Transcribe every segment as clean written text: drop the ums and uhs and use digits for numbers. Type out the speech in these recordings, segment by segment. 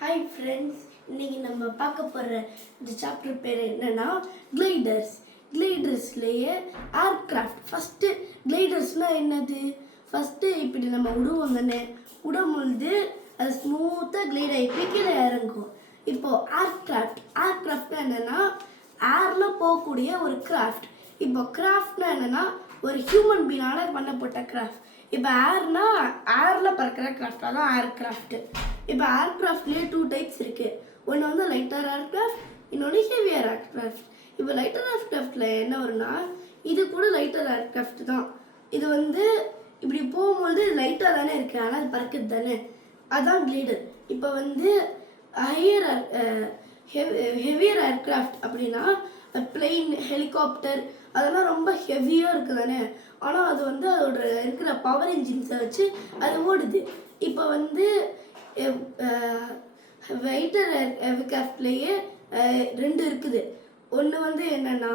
Hi friends, இன்றைக்கி நம்ம பார்க்க போகிற இந்த சாப்டர் பேர் என்னென்னா கிளைடர்ஸ்லேயே ஏர்க்ராஃப்ட். ஃபஸ்ட்டு கிளைடர்ஸ்னால் என்னது? ஃபஸ்ட்டு இப்படி நம்ம விடுவோம் தானே, விடும்பொழுது அது ஸ்மூத்தாக கிளைட் ஆகி போய் கீழே இறங்கும். இப்போது ஏர்க்ராஃப்ட்னா என்னென்னா ஏரில் போகக்கூடிய ஒரு கிராஃப்ட். இப்போ கிராஃப்ட்னா என்னென்னா ஒரு ஹியூமன் பீனால் பண்ணப்பட்ட கிராஃப்ட். இப்போ ஏரில் பறக்கிற கிராஃப்ட், அதான் ஏர்க்ராஃப்ட்டு. இப்போ ஏர்க்ராஃப்ட்லேயே 2 டைப்ஸ் இருக்குது. ஒன்று வந்து லைட்டர் ஏர்க்ராஃப்ட், இன்னொன்று ஹெவியர் ஏர்க்ராஃப்ட். இப்போ லைட்டர் ஏர்க்ராஃப்டில் என்ன வரும்னா, இது கூட லைட்டர் ஏர்க்ராஃப்ட் தான். இது வந்து இப்படி போகும்போது லைட்டாக தானே இருக்குது, ஆனால் அது பறக்குது தானே, அதுதான் கிளைடர். இப்போ வந்து ஹெவியர் ஏர்க்ராஃப்ட் அப்படின்னா பிளெயின், ஹெலிகாப்டர் அதெல்லாம் ரொம்ப ஹெவியாக இருக்குது தானே, ஆனால் அது வந்து அதோட இருக்கிற பவர் இன்ஜின்ஸை வச்சு அது ஓடுது. இப்போ வந்து லைட்டர் ஏர்க்ராஃப்ட்லேயே 2 இருக்குது. ஒன்று வந்து என்னென்னா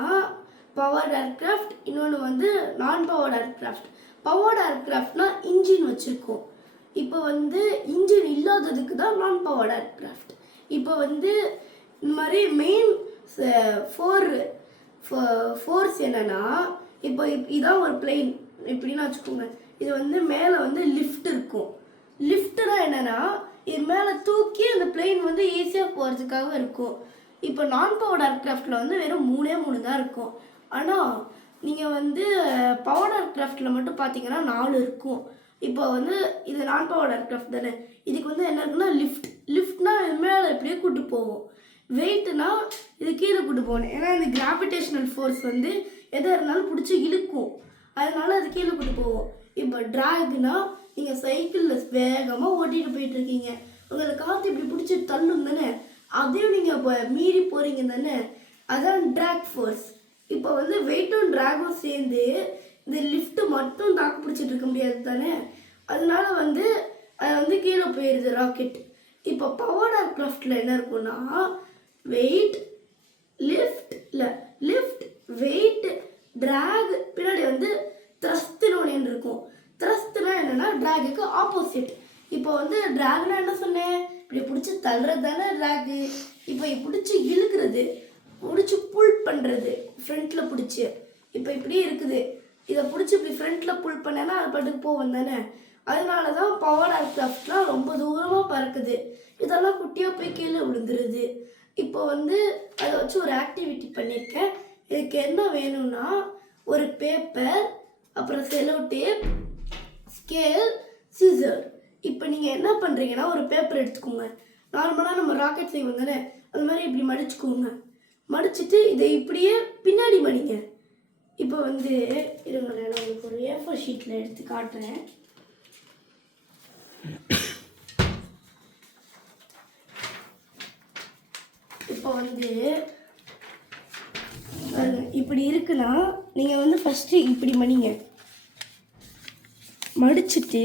பவர்ட் ஏர்க்ராஃப்ட், இன்னொன்று வந்து நான் பவர்ட் ஏர்க்ராஃப்ட். பவர்ட் ஏர்க்ராஃப்ட்னா இன்ஜின் வச்சுருக்கோம். இப்போ வந்து இன்ஜின் இல்லாததுக்கு தான் நான் பவர்ட் ஏர்க்ராஃப்ட். இப்போ வந்து இந்த மாதிரி மெயின் ஃபோர்ஸ் என்னென்னா, இப்போ இதான் ஒரு பிளெயின் இப்படின்னு வச்சுக்கோங்க. இது வந்து மேலே வந்து லிஃப்ட் இருக்கும். லிஃப்ட்னா என்னென்னா இது மேலே தூக்கி அந்த பிளெயின் வந்து ஈஸியாக போகிறதுக்காக இருக்கும். இப்போ நான் பவர்ட் ஏர்க்ராஃப்டில் வந்து வெறும் 3 தான் இருக்கும். ஆனால் நீங்கள் வந்து பவர்ட் ஏர்க்ராஃப்டில் மட்டும் பார்த்தீங்கன்னா 4 இருக்கும். இப்போ வந்து இது நான் பவர்ட் ஏர்க்ராஃப்ட் தானே, இதுக்கு வந்து என்ன இருக்குன்னா லிஃப்ட்னா இது மேலே எப்படியே கூட்டு போகும். வெயிட்னா இது கீழே கூட்டு போகணும். ஏன்னா இந்த கிராவிடேஷனல் ஃபோர்ஸ் வந்து எதாக இருந்தாலும் பிடிச்சி இழுக்கும், அதனால அது கீழே கூட்டு போகும். இப்போ ட்ராக்னா நீங்கள் சைக்கிளில் வேகமாக ஓட்டிகிட்டு போயிட்டுருக்கீங்க, உங்களுக்கு காற்று இப்படி பிடிச்சி தள்ளும் தானே, அதையும் நீங்கள் இப்போ மீறி போகிறீங்க தானே, அதான் ட்ராக் ஃபோர்ஸ். இப்போ வந்து வெயிட்டும் ட்ராகும் சேர்ந்து இந்த லிஃப்ட்டு மட்டும் தாக்கு பிடிச்சிட்டு இருக்க முடியாது தானே, அதனால வந்து அது வந்து கீழே போயிடுது ராக்கெட். இப்போ பவர்ட் ஏர்க்ராஃப்டில் என்ன இருக்குன்னா வெயிட், லிஃப்ட், வெயிட், ட்ராக், பின்னாடி வந்து த்ரஸ்ட்னு ஒன்று இருக்கும். த்ரஸ்ட்னா என்னென்னா ட்ராகுக்கு ஆப்போசிட். இப்போ வந்து ட்ராக்னா என்ன சொன்னேன், இப்படி பிடிச்சி தள்ளுறது தானே ட்ராகு. இப்போ பிடிச்சி இழுக்கிறது, பிடிச்சி புல் பண்ணுறது ஃப்ரண்ட்டில் பிடிச்சி. இப்போ இப்படியே இருக்குது, இதை பிடிச்சி இப்படி ஃப்ரண்ட்டில் புல் பண்ணேன்னா அது பாட்டுக்கு போகும் தானே, அதனால தான் பவர் ஏர்க்ராஃப்ட்லாம் ரொம்ப தூரமாக பறக்குது. இதெல்லாம் குட்டியாக போய் கீழே விழுந்துருது. இப்போ வந்து அதை வச்சு ஒரு ஆக்டிவிட்டி பண்ணியிருக்கேன். இதுக்கு என்ன வேணும்னா ஒரு பேப்பர், அப்புறம் செலோ டேப், ஸ்கேல், சிசர். இப்போ நீங்கள் என்ன பண்ணுறீங்கன்னா ஒரு பேப்பர் எடுத்துக்கோங்க. நார்மலாக நம்ம ராக்கெட் செய்வோம் தானே, அது மாதிரி இப்படி மடிச்சுக்கோங்க. மடிச்சுட்டு இதை இப்படியே பின்னாடி மடிங்க. இப்போ வந்து இருங்களேன், நான் உங்களுக்கு ஒரு A4 ஷீட்டில் எடுத்து காட்டுறேன். இப்போ வந்து இப்படி இருக்குன்னா நீங்கள் வந்து ஃபஸ்ட்டு இப்படி மடிங்க. மடிச்சுட்டு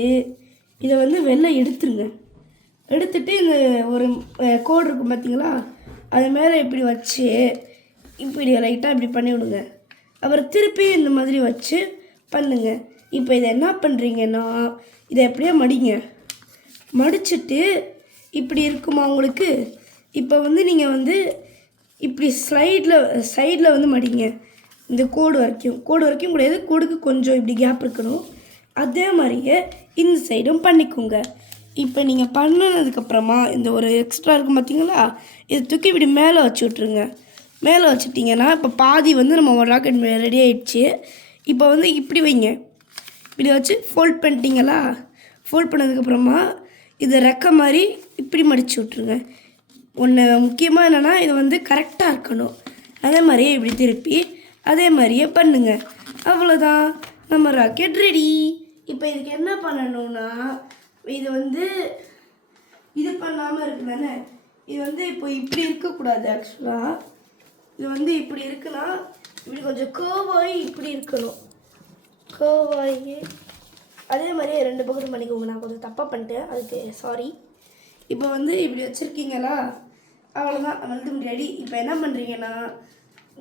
இதை வந்து வெளில எடுத்துருங்க. எடுத்துட்டு இந்த ஒரு கோடு இருக்கும் பார்த்தீங்களா, அது மேலே இப்படி வச்சு இப்படி லைட்டாக இப்படி பண்ணி விடுங்க. அப்புறம் திருப்பி இந்த மாதிரி வச்சு பண்ணுங்க. இப்போ இதை என்ன பண்ணுறீங்கன்னா இதை எப்படியே மடிங்க. மடிச்சுட்டு இப்படி இருக்குமா உங்களுக்கு. இப்போ வந்து நீங்கள் வந்து இப்படி சைடில் வந்து மடிங்க. இந்த கோடு வரைக்கும் கூடாது, கோடுக்கு கொஞ்சம் இப்படி கேப் இருக்கணும். அதே மாதிரியே இந்த சைடும் பண்ணிக்கோங்க. இப்போ நீங்கள் பண்ணினதுக்கப்புறமா இந்த ஒரு எக்ஸ்ட்ரா இருக்கும் பார்த்தீங்களா, இதை தூக்கி இப்படி மேலே வச்சு விட்ருங்க. மேலே வச்சுட்டிங்கன்னா இப்போ பாதி வந்து நம்ம ஒரு ராக்கெட் ரெடி ஆகிடுச்சு. இப்போ வந்து இப்படி வைங்க. இப்படி வச்சு ஃபோல்ட் பண்ணிட்டீங்களா, ஃபோல்ட் பண்ணதுக்கப்புறமா இதை ரெக்க மாதிரி இப்படி மடித்து விட்ருங்க. ஒன்று முக்கியமாக என்னென்னா இது வந்து கரெக்டாக இருக்கணும். அதே மாதிரியே இப்படி திருப்பி அதே மாதிரியே பண்ணுங்கள். அவ்வளோதான், நம்ம ராக்கெட் ரெடி. இப்போ இதுக்கு என்ன பண்ணணும்னா இது வந்து இது பண்ணாமல் இருக்கு தானே, இது வந்து இப்போ இப்படி இருக்கக்கூடாது. ஆக்சுவலாக இது வந்து இப்படி இருக்குன்னா இப்படி கொஞ்சம் கர்வாகி இப்படி இருக்கணும். கர்வாகி அதே மாதிரியே 2 பக்கத்தும் பண்ணிக்கோங்க. நான் கொஞ்சம் தப்பாக பண்ணிட்டேன், அதுக்கு சாரி. இப்போ வந்து இப்படி வச்சுருக்கீங்களா, அவ்வளோதான், வந்து ரெடி. இப்போ என்ன பண்ணுறீங்கன்னா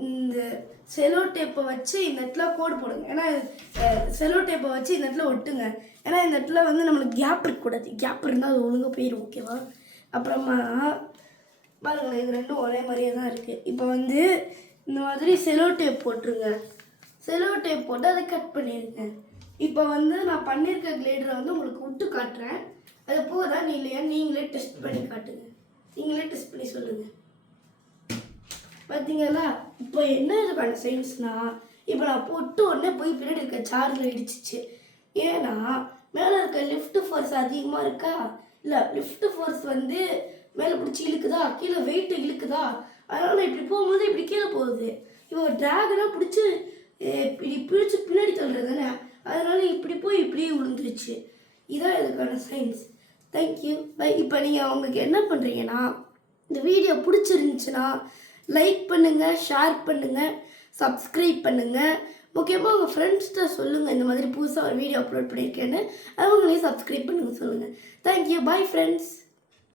இந்த செலோ டேப்பை வச்சு இந்த இடத்துல கோடு போடுங்க. ஏன்னா செலோ டேப்பை வச்சு இந்த இடத்துல ஒட்டுங்க. ஏன்னா இந்த இடத்துல வந்து நம்மளுக்கு கேப் இருக்கக்கூடாது. கேப் இருந்தால் அது ஒழுங்காக போயிடும். ஓகேவா, அப்புறமா பாருங்களேன், இது ரெண்டும் ஒரே மாதிரியே தான் இருக்குது. இப்போ வந்து இந்த மாதிரி செலோ டேப் போட்டுருங்க. செலோ டேப் போட்டு அதை கட் பண்ணிடுங்க. இப்போ வந்து நான் பண்ணியிருக்க கிளேடரை வந்து உங்களுக்கு விட்டு காட்டுறேன். அது போதா நீ இல்லையா நீங்களே டெஸ்ட் பண்ணி காட்டுங்க. நீங்களே டெஸ்ட் பண்ணி சொல்லுங்கள். பார்த்தீங்களா, இப்போ என்ன இதுக்கான சயின்ஸ்னால், இப்போ நான் போட்டு உடனே போய் பின்னாடி இருக்க சார்ஜில் இடிச்சிச்சு. ஏன்னா மேலே இருக்க லிஃப்ட் ஃபோர்ஸ் அதிகமாக இருக்கா, இல்லை லிஃப்ட் ஃபோர்ஸ் வந்து மேலே பிடிச்சி இழுக்குதா, கீழே வெயிட் இழுக்குதா, அதனால் இப்படி போகும்போது இப்படி கீழே போகுது. இப்போ ட்ராகனாக பிடிச்சி இப்படி பிடிச்சி பின்னாடி தள்ளுறது தானே, அதனால் இப்படி போய் இப்படியே விழுந்துருச்சு. இதான் இதுக்கான சயின்ஸ். Thank you bye. இப்போ நீங்கள் உங்களுக்கு என்ன பண்ணுறீங்கன்னா, இந்த வீடியோ பிடிச்சிருந்துச்சுன்னா லைக் பண்ணுங்கள், ஷேர் பண்ணுங்கள், சப்ஸ்கிரைப் பண்ணுங்கள். முக்கியமாக உங்கள் ஃப்ரெண்ட்ஸ்கிட்ட சொல்லுங்கள் இந்த மாதிரி புதுசாக ஒரு வீடியோ அப்லோட் பண்ணியிருக்கேன்னு. அவங்களையும் சப்ஸ்கிரைப் பண்ணுங்கள் சொல்லுங்கள். தேங்க்யூ. Bye friends.